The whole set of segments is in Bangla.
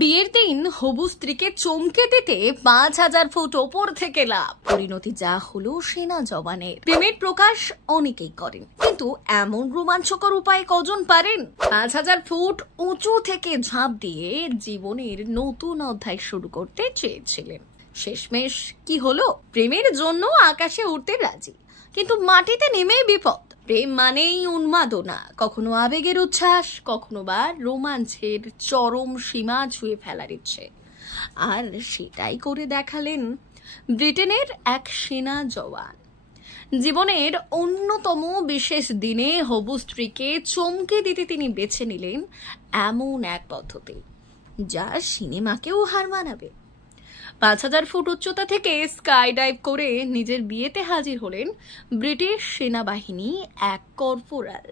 বিয়ের দিন হবু স্ত্রীকে চমকে দিতে ৫,০০০ ফুট ওপর থেকে লাভ। পরিণতি যা হলো সেনা জওয়ানের। প্রেমের প্রকাশ অনেকেই করেন, কিন্তু এমন রোমাঞ্চকর উপায় কজন পারেন? ৫,০০০ ফুট উঁচু থেকে ঝাঁপ দিয়ে জীবনের নতুন অধ্যায় শুরু করতে চেয়েছিলেন। শেষমেশ কি হলো? প্রেমের জন্য আকাশে উঠতে রাজি, কিন্তু মাটিতে নেমে বিপদ। প্রেম মানেই উন্মাদনা, কখনো আবেগের উচ্ছ্বাস, কখনো বা রোমাঞ্চের চরম সীমা ছুঁয়ে ফেলার ইচ্ছে। আর সেটাই করে দেখালেন ব্রিটেনের এক সেনা জওয়ান। জীবনের অন্যতম বিশেষ দিনে হবু স্ত্রীকে চমকে দিতে তিনি বেছে নিলেন এমন এক পদ্ধতি, যা সিনেমাকেও হার মানাবে। ৫,০০০ ফুট উচ্চতা থেকে স্কাই ডাইভ করে নিজের বিয়েতে হাজির হলেন ব্রিটিশ সেনাবাহিনী এক কর্পোরাল।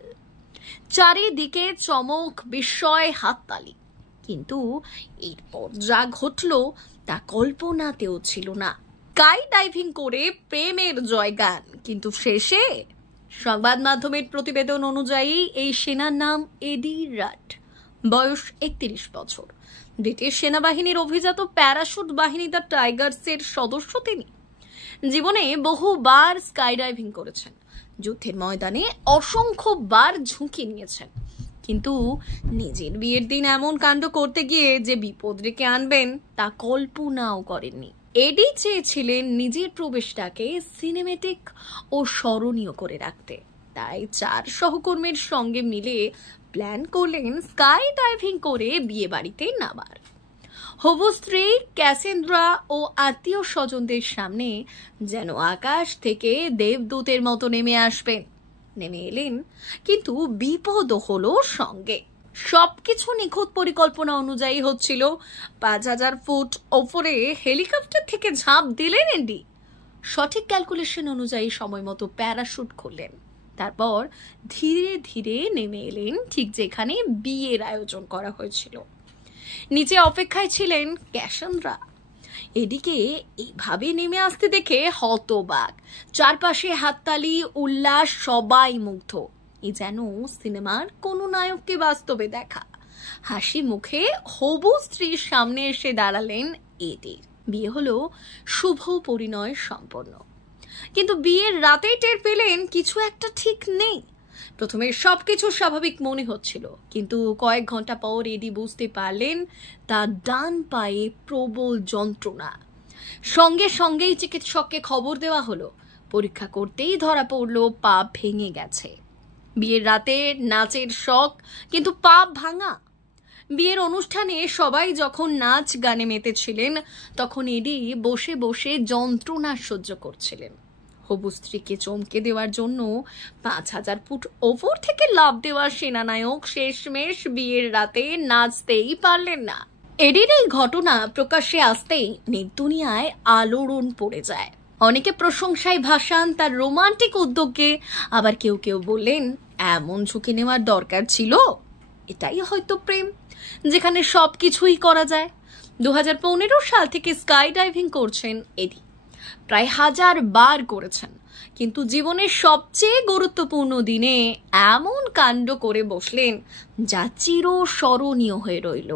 চারিদিকে চমক, বিস্ময়, হাততালি। কিন্তু এরপর যা ঘটল তা কল্পনাতেও ছিল না। স্কাই ডাইভিং করে প্রেমের জয়গান, কিন্তু শেষে সংবাদ মাধ্যমের প্রতিবেদন অনুযায়ী এই সেনার নাম এডি রাড, বয়স ৩১ বছর। ব্রিটিশ সেনাবাহিনীর অভিজাত প্যারাশুট বাহিনী দ্য টাইগার্সের সদস্য তিনি। জীবনে বহুবার স্কাই ডাইভিং করেছেন, যুদ্ধের ময়দানে অসংখ্যবার ঝুঁকি নিয়েছেন, কিন্তু নিজের বিয়ের দিন এমন কাণ্ড করতে গিয়ে যে বিপদ ডেকে আনবেন তা কল্পনাও করেননি। এডি চেয়েছিলেন নিজের প্রবেশটাকে সিনেমেটিক ও স্মরণীয় করে রাখতে, তাই ৪ সহকর্মীর সঙ্গে মিলে প্ল্যান করলেন স্কাই ডাইভিং করে বিয়ে বাড়িতে নামার। হবু স্ত্রী ক্যাসেন্দ্রা ও আত্মীয় স্বজনদের সামনে যেন আকাশ থেকে দেবদূতের মতো নেমে আসবেন। নেমে এলেন, কিন্তু বিপদও হলো সঙ্গে। সবকিছু নিখুঁত পরিকল্পনা অনুযায়ী হচ্ছিল। ৫,০০০ ফুট ওপরে হেলিকপ্টার থেকে ঝাঁপ দিলেন এডি। সঠিক ক্যালকুলেশন অনুযায়ী সময় মতো প্যারাশুট খুললেন। তারপর ধীরে ধীরে নেমে এলেন ঠিক যেখানে বিয়ের আয়োজন করা হয়েছিল। নিচে অপেক্ষায় ছিলেন ক্যাসেন্দ্রা। এদিকে এইভাবে নেমে আসতে দেখে হতবাক, চারপাশে হাততালি, উল্লাস, সবাই মুগ্ধ। এ যেন সিনেমার কোনো নায়ককে বাস্তবে দেখা। হাসি মুখে হবু স্ত্রীর সামনে এসে দাঁড়ালেন এডি। বিয়ে হলো শুভ পরিণয় সম্পন্ন, কিন্তু বিয়ের রাতেই টের পেলেন কিছু একটা ঠিক নেই। প্রথমে সবকিছু স্বাভাবিক মনে হচ্ছিল, কিন্তু কয়েক ঘন্টা পর এডি বুঝতে পারলেন তার ডান পায়ে প্রবল যন্ত্রণা। সঙ্গে সঙ্গেই চিকিৎসককে খবর দেওয়া হলো। পরীক্ষা করতেই ধরা পড়ল পা ভেঙে গেছে। বিয়ের রাতে নাচের শখ, কিন্তু পা ভাঙা। বিয়ের অনুষ্ঠানে সবাই যখন নাচ গানে মেতেছিলেন, তখন এডি বসে বসে যন্ত্রণা সহ্য করছিলেন। হবু স্ত্রীকে চমকে দেওয়ার জন্য ৫,০০০ ফুট ওপর থেকে লাফ দেওয়া সেনানায়ক শেষমেশ বিয়ের রাতে নাচতেই পারলেন না। এডির এই ঘটনা প্রকাশ্যে আসতেই নেটদুনিয়ায় আলোড়ন পড়ে যায়। অনেকে প্রশংসায় ভাসান তার রোমান্টিক উদ্যোগকে, আবার কেউ কেউ বললেন এমন ঝুঁকি নেওয়ার দরকার ছিল। এটাই হয়তো প্রেম, যেখানে সবকিছুই করা যায়। ২০১৫ সাল থেকে স্কাই ডাইভিং করছেন এডি। প্রায় ১,০০০ বার করেছেন, কিন্তু জীবনের সবচেয়ে গুরুত্বপূর্ণ দিনে এমন কাণ্ড করে বসলেন যা চিরস্মরণীয় হয়ে রইল।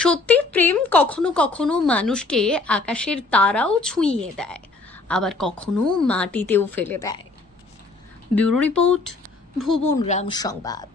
সত্যি প্রেম কখনো কখনো মানুষকে আকাশের তারাও ছুঁইয়ে দেয়, আবার কখনো মাটিতেও ফেলে দেয়। ব্যুরো রিপোর্ট, ভুবন রাম সংবাদ।